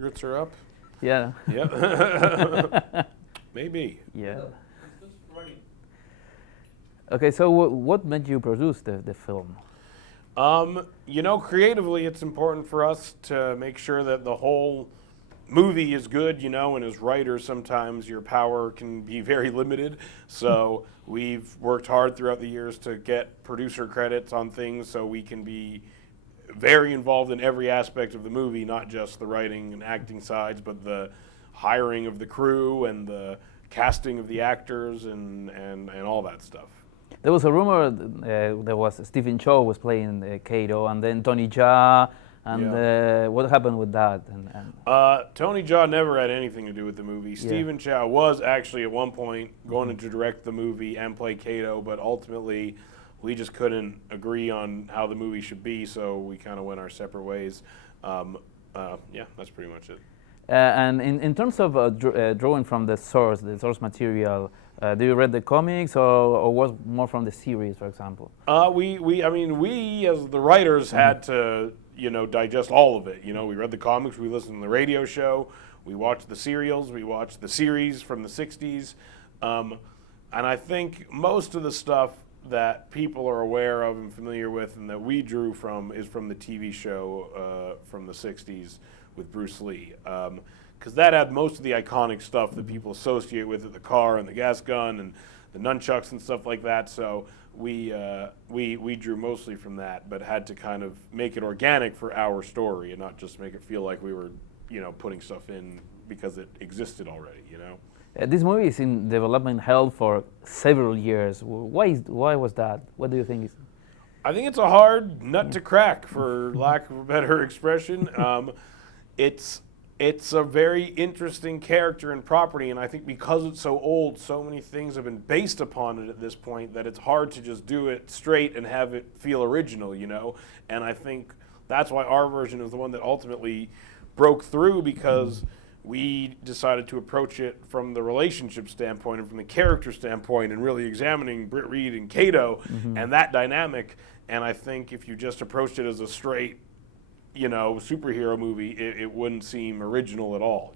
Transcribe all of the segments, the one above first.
Grits are up. Yeah. Yep. Maybe. Yeah. Okay, so what made you produce the film? Creatively, it's important for us to make sure that the whole movie is good, and as writers, sometimes your power can be very limited. So we've worked hard throughout the years to get producer credits on things so we can be very involved in every aspect of the movie, not just the writing and acting sides, but the hiring of the crew and the casting of the actors and all that stuff. There was a rumor there was Stephen Chow was playing Kato, and then Tony Jaa, and what happened with that? Tony Jaa never had anything to do with the movie. Stephen Chow was actually at one point going to direct the movie and play Kato, but ultimately we just couldn't agree on how the movie should be, so we kind of went our separate ways. That's pretty much it. And in terms of drawing from the source material, do you read the comics or was more from the series, for example? We as the writers had to, digest all of it. We read the comics, we listened to the radio show, we watched the serials, we watched the series from the 60s. And I think most of the stuff that people are aware of and familiar with and that we drew from is from the TV show from the 60s with Bruce Lee. Because that had most of the iconic stuff that people associate with it, the car and the gas gun and the nunchucks and stuff like that. So we drew mostly from that, but had to kind of make it organic for our story and not just make it feel like we were, putting stuff in because it existed already, This movie is in development hell for several years. Why was that? What do you think is? I think it's a hard nut to crack, for lack of a better expression. It's a very interesting character and property, and I think because it's so old, so many things have been based upon it at this point that it's hard to just do it straight and have it feel original, And I think that's why our version is the one that ultimately broke through, because we decided to approach it from the relationship standpoint and from the character standpoint and really examining Britt Reed and Kato and that dynamic. And I think if you just approached it as a straight superhero movie, it wouldn't seem original at all,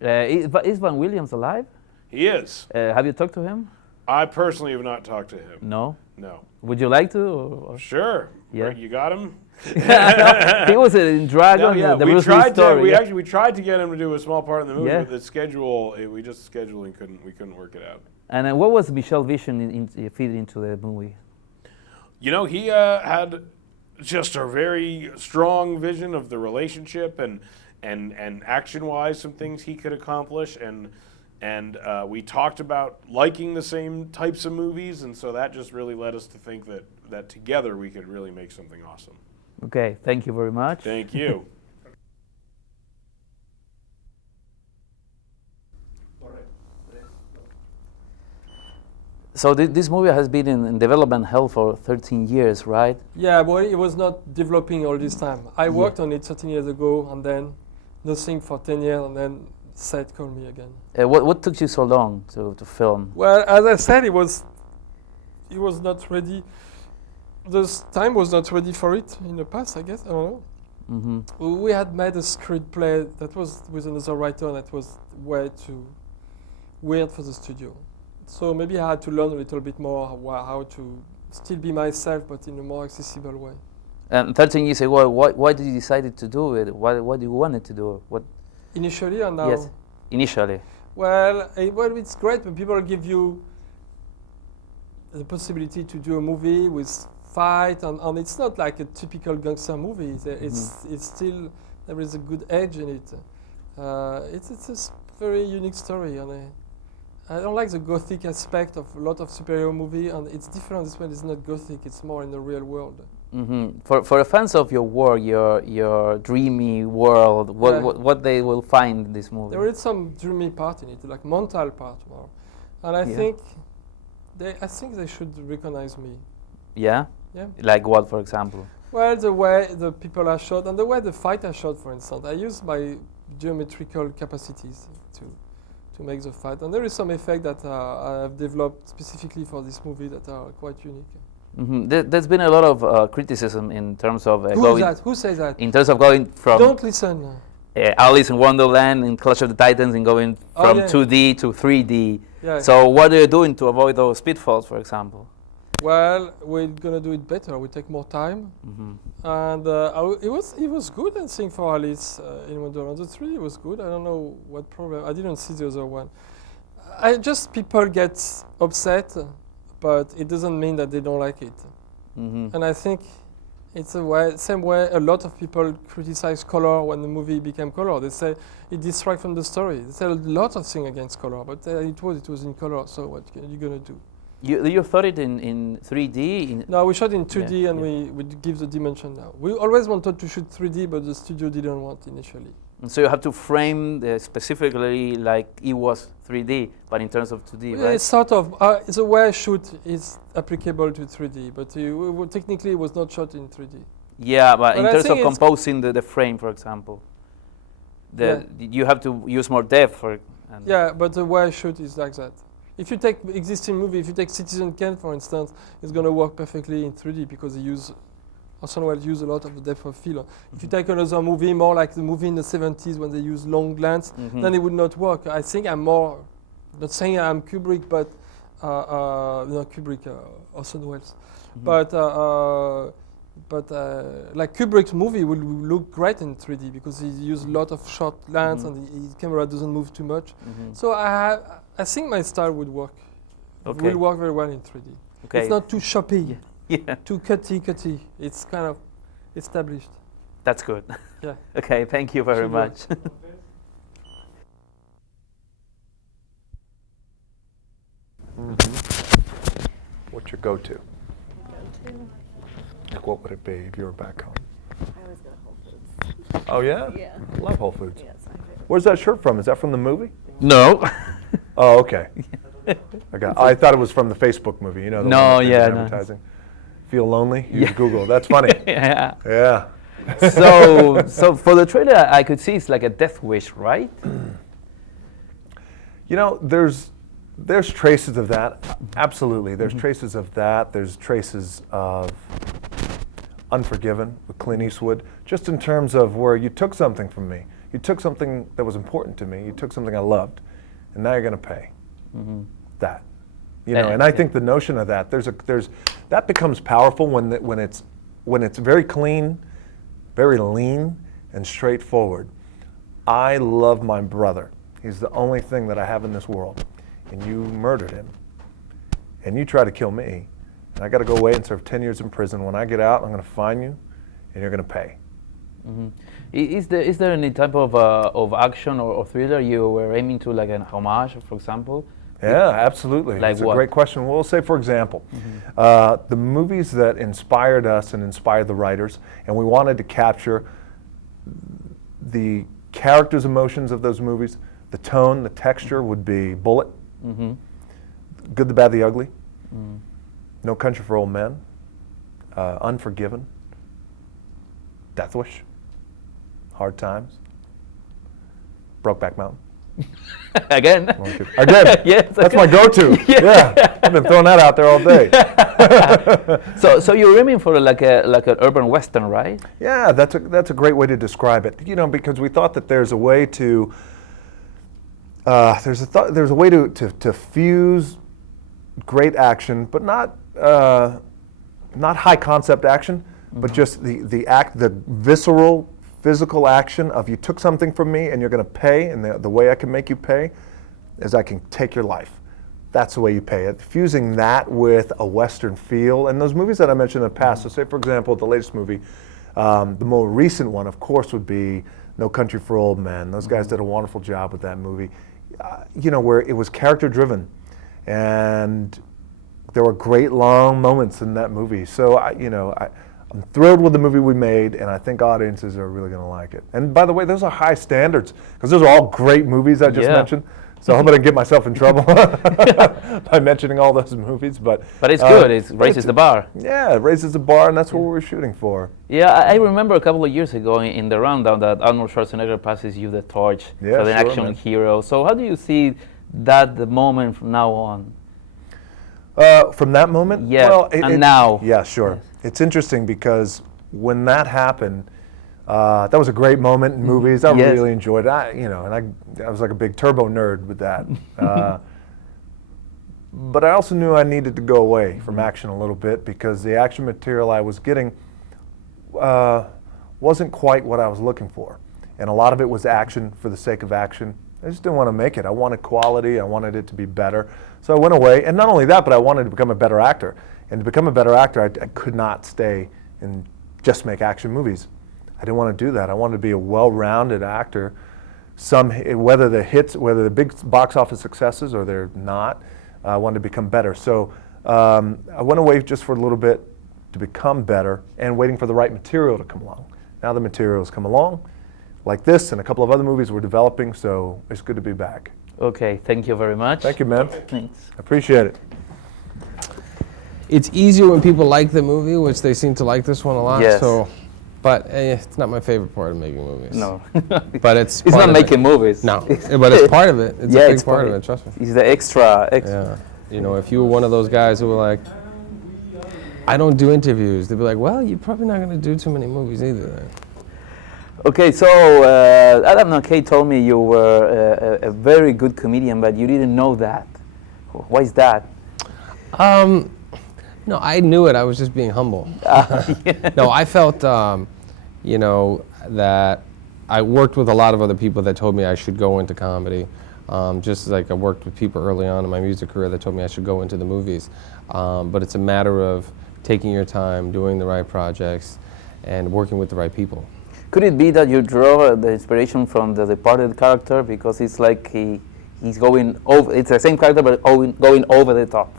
Is Van Williams alive? He is. Have you talked to him? I personally have not talked to him. No? No. Would you like to? Or? Sure. Yeah. You got him? No, he was in Dragon, the Bruce Lee story. We tried to get him to do a small part in the movie, but the schedule, we just scheduled and we couldn't work it out. And what was Michel's vision fit into the movie? He had just a very strong vision of the relationship and action-wise some things he could accomplish, and we talked about liking the same types of movies, and so that just really led us to think that together we could really make something awesome. Okay, thank you very much. Thank you. So this movie has been in development hell for 13 years, right? Yeah, but it was not developing all this time. I worked on it 13 years ago, and then nothing for 10 years, and then Seth called me again. What took you so long to film? Well, as I said, it was not ready. The time was not ready for it in the past, I guess. I don't know. We had made a screenplay that was with another writer that was way too weird for the studio. So maybe I had to learn a little bit more how to still be myself, but in a more accessible way. And 13 years ago, why did you decide to do it? Why do you want to do it? Initially or now? Yes, initially. Well, it's great when people give you the possibility to do a movie with fight, and it's not like a typical gangster movie. It's still, there is a good edge in it. It's a very unique story, and I don't like the gothic aspect of a lot of superhero movie, and it's different. This one is not gothic; it's more in the real world. For the fans of your work, your dreamy world, what they will find in this movie? There is some dreamy part in it, like mental part more, and I think they should recognize me. Yeah. Yeah. Like what, for example? Well, the way the people are shot and the way the fight are shot, for instance. I use my geometrical capacities to make the fight, and there is some effect that I have developed specifically for this movie that are quite unique. There's been a lot of criticism in terms of Who says that? in terms of going from. Don't listen. Alice in Wonderland and Clash of the Titans and going from 2D to 3D. Yeah. So what are you doing to avoid those pitfalls, for example? Well, we're gonna do it better. We take more time, and it was good. I think for Alice in Wonderland, the 3D was good. I don't know what problem. I didn't see the other one. People get upset, but it doesn't mean that they don't like it. And I think it's same way a lot of people criticize color when the movie became color. They say it distracts from the story. They say a lot of things against color, but it was in color. So what are you gonna do? You thought it in 3D? No, we shot in 2D and we give the dimension now. We always wanted to shoot 3D, but the studio didn't want initially. And so you have to frame specifically like it was 3D, but in terms of 2D, right? It's sort of, the way I shoot is applicable to 3D, but technically it was not shot in 3D. Yeah, but in terms of composing the frame, for example, you have to use more depth yeah, but the way I shoot is like that. If you take existing movie, if you take Citizen Kane, for instance, it's going to work perfectly in 3D because Orson Welles use a lot of the depth of field. If you take another movie, more like the movie in the 70s when they use long lens, then it would not work. I think I'm more, not saying I'm Kubrick, but not Kubrick, Orson Welles. But like Kubrick's movie will look great in 3D because he used a lot of short lens and his camera doesn't move too much. So I think my style would work. It will work very well in 3D. Okay. It's not too choppy, yeah. too cutty. It's kind of established. That's good. Yeah. Okay, thank you very much. What's your go-to? Like, what would it be if you were back home? I always go to Whole Foods. Oh, yeah? Yeah. Love Whole Foods. Yeah, it's my favorite. Where's that shirt from? Is that from the movie? No. Oh, okay. I thought it was from the Facebook movie. You know, the one that did advertising. Feel lonely? Use Google. That's funny. Yeah. Yeah. So for the trailer, I could see it's like a death wish, right? You know, there's traces of that. Absolutely. There's traces of that. There's traces of Unforgiven with Clint Eastwood, just in terms of where you took something from me. You took something that was important to me. You took something I loved, and now you're going to pay that. You know, and I think the notion of that that becomes powerful when it's very clean, very lean, and straightforward. I love my brother. He's the only thing that I have in this world, and you murdered him, and you try to kill me, and I got to go away and serve 10 years in prison. When I get out, I'm going to find you, and you're going to pay. Is there any type of action or thriller you were aiming to, like an homage, for example? Yeah, absolutely. Like it's what? a great question. We'll say, for example, the movies that inspired us and inspired the writers, and we wanted to capture the characters' emotions of those movies, the tone, the texture would be Bullet, Good, the Bad, the Ugly, No Country for Old Men, Unforgiven, Death Wish, Hard Times, Brokeback Mountain. Again? Again, Yes, that's my go-to. Yeah, I've been throwing that out there all day. So you're aiming for like an urban western, right? Yeah, that's a great way to describe it. You know, because we thought that there's a way to there's a way to fuse great action, but not high concept action, but just the visceral, physical action of you took something from me and you're going to pay, and the way I can make you pay is I can take your life. That's the way you pay it. Fusing that with a Western feel, and those movies that I mentioned in the past, so say for example the latest movie, the more recent one of course would be No Country for Old Men. Those guys did a wonderful job with that movie, you know, where it was character driven, and there were great long moments in that movie. So I'm thrilled with the movie we made, and I think audiences are really going to like it. And by the way, those are high standards, because those are all great movies I just mentioned. So I'm going to get myself in trouble by mentioning all those movies. But it's good. It raises the bar. Yeah, it raises the bar, and that's what we're shooting for. Yeah, I remember a couple of years ago in the rundown that Arnold Schwarzenegger passes you the torch for the action hero. So how do you see the moment from now on? From that moment? Yeah, well, now. Yeah, sure. Yes. It's interesting because when that happened, That was a great moment in movies. I Yes. really enjoyed it. I was like a big Turbo nerd with that. But I also knew I needed to go away from action a little bit because the action material I was getting wasn't quite what I was looking for. And a lot of it was action for the sake of action. I just didn't want to make it. I wanted quality. I wanted it to be better. So I went away. And not only that, but I wanted to become a better actor. And to become a better actor, I could not stay and just make action movies. I didn't want to do that. I wanted to be a well-rounded actor. Whether the big box office successes or they're not, I wanted to become better. So I went away just for a little bit to become better and waiting for the right material to come along. Now the material has come along, like this and a couple of other movies we're developing, so it's good to be back. Okay, thank you very much. Thank you, man. Thanks. I appreciate it. It's easier when people like the movie, which they seem to like this one a lot. Yes. So, but it's not my favorite part of making movies. No. But it's It's part not of making it. movies. No, but it's part of it. It's Yeah, a big it's part part of of it. Trust me. It's the extra. Yeah. You know, if you were one of those guys who were like, I don't do interviews, they'd be like, well, you're probably not going to do too many movies either. Then. Okay, so Adam McKay told me you were a very good comedian, but you didn't know that. Why is that? No, I knew it. I was just being humble. No, I felt, you know, that I worked with a lot of other people that told me I should go into comedy. Just like I worked with people early on in my music career that told me I should go into the movies. But it's a matter of taking your time, doing the right projects, and working with the right people. Could it be that you draw the inspiration from the Departed character because it's like he's going over? It's the same character, but going over the top.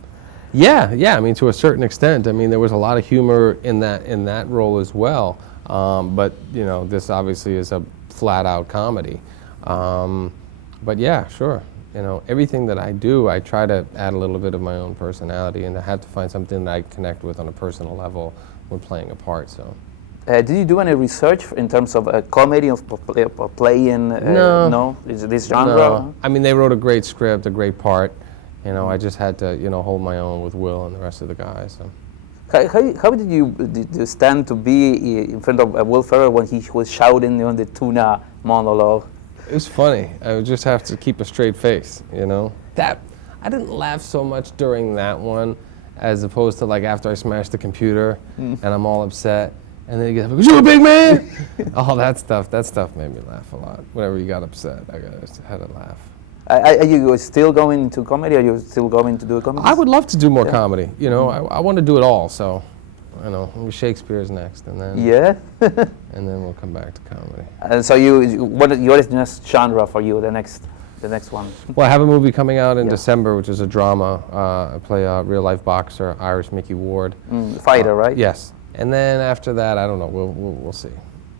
Yeah. I mean, to a certain extent. I mean, there was a lot of humor in that role as well. But you know, this obviously is a flat-out comedy. But yeah, sure. You know, everything that I do, I try to add a little bit of my own personality, and I had to find something that I connect with on a personal level when playing a part. So. Did you do any research in terms of comedy of playing? No. Is this genre? No. I mean, they wrote a great script, a great part. You know, I just had to, you know, hold my own with Will and the rest of the guys. So. How did you stand to be in front of Will Ferrell when he was shouting on the tuna monologue? It was funny. I would just have to keep a straight face, you know. That I didn't laugh so much during that one, as opposed to like after I smashed the computer and I'm all upset, and then he gets, "Was you a big man?" All that stuff. That stuff made me laugh a lot. Whenever you got upset, I had to laugh. Are you still going to comedy? Are you still going to do comedy? I would love to do more comedy. You know, I want to do it all. So, I know Shakespeare's next, and then and then we'll come back to comedy. And so what is the next genre for you? The next one. Well, I have a movie coming out in December, which is a drama. I play a real life boxer, Irish Mickey Ward. Fighter, right? Yes. And then after that, I don't know. We'll see.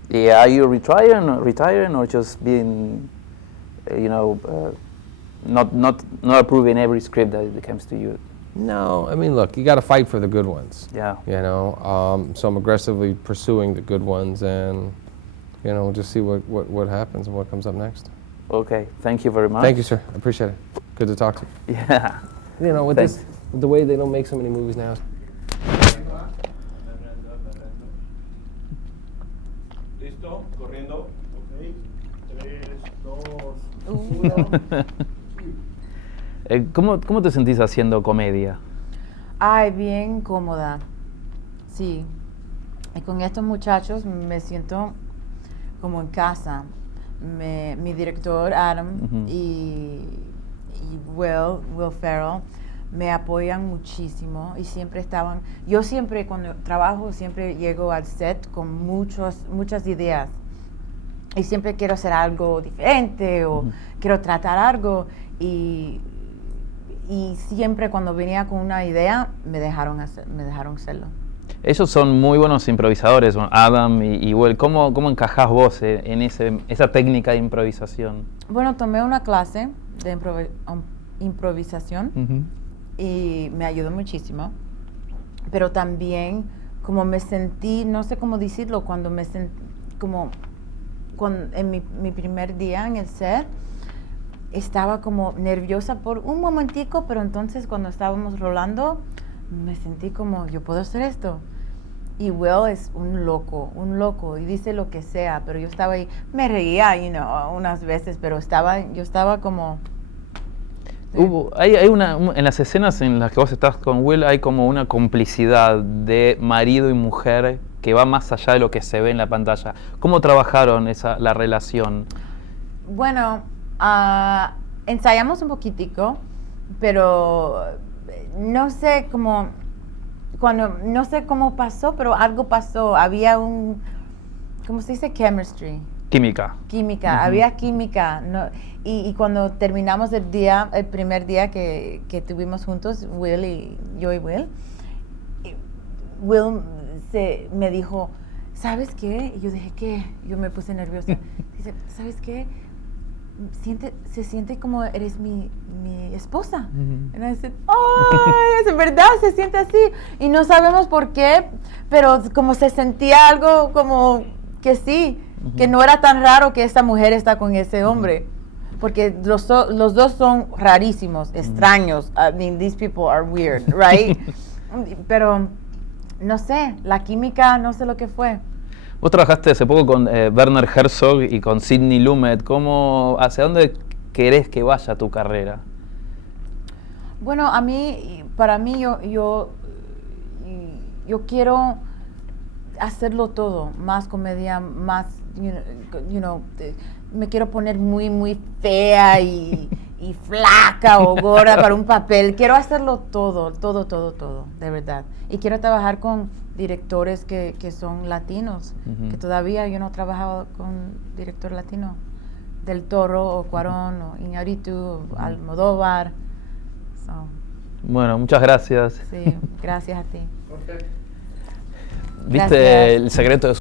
Yeah. Are you retiring or just being, you know, not approving every script that comes to you? No, I mean, look, you got to fight for the good ones. Yeah. You know, so I'm aggressively pursuing the good ones, and you know, we'll just see what happens and what comes up next. Okay. Thank you very much. Thank you, sir. I appreciate it. Good to talk to you. Yeah. You know, with Thanks. the way they don't make so many movies now. Listo, corriendo. Ok. 3, 2, 1. ¿Cómo te sentís haciendo comedia? Ay, bien cómoda. Sí. Y con estos muchachos me siento como en casa. Mi director Adam y Will Ferrell me apoyan muchísimo y siempre estaban. Yo siempre cuando trabajo siempre llego al set con muchas ideas y siempre quiero hacer algo diferente o quiero tratar algo y siempre cuando venía con una idea me dejaron hacerlo. Ellos son muy buenos improvisadores, Adam y Will. ¿Cómo encajás vos en esa técnica de improvisación? Bueno, tomé una clase de improvisación y me ayudó muchísimo, pero también como me sentí, no sé cómo decirlo, cuando me sentí como en mi primer día en el set, estaba como nerviosa por un momentico, pero entonces cuando estábamos rolando, me sentí como, yo puedo hacer esto. Y Will es un loco, y dice lo que sea, pero yo estaba ahí, me reía, unas veces, pero yo estaba como... Hay en las escenas en las que vos estás con Will hay como una complicidad de marido y mujer que va más allá de lo que se ve en la pantalla. ¿Cómo trabajaron la relación? Bueno, ensayamos un poquitico, pero no sé cómo pasó, pero algo pasó. Había ¿cómo se dice? Chemistry. Química. Había química. No, y cuando terminamos el primer día que tuvimos juntos, yo y Will me dijo, ¿sabes qué? Y yo dije, ¿qué? Yo me puse nerviosa. Dice, ¿sabes qué? Se siente como eres mi esposa. Y yo dije, ¡ay! Es verdad, se siente así. Y no sabemos por qué, pero como se sentía algo como que sí, que no era tan raro que esta mujer está con ese hombre. Porque los dos son rarísimos, extraños. I mean, these people are weird, right? Pero, no sé, la química, no sé lo que fue. Vos trabajaste hace poco con Werner Herzog y con Sidney Lumet. ¿Hacia dónde querés que vaya tu carrera? Bueno, para mí, yo quiero hacerlo todo, más comedia, más, me quiero poner muy, muy fea y flaca o gorda para un papel. Quiero hacerlo todo, de verdad. Y quiero trabajar con directores que son latinos, que todavía yo no he trabajado con director latino. Del Toro, o Cuarón, o Iñárritu, o Almodóvar. Bueno, muchas gracias. Sí, gracias a ti. ¿Viste El secreto de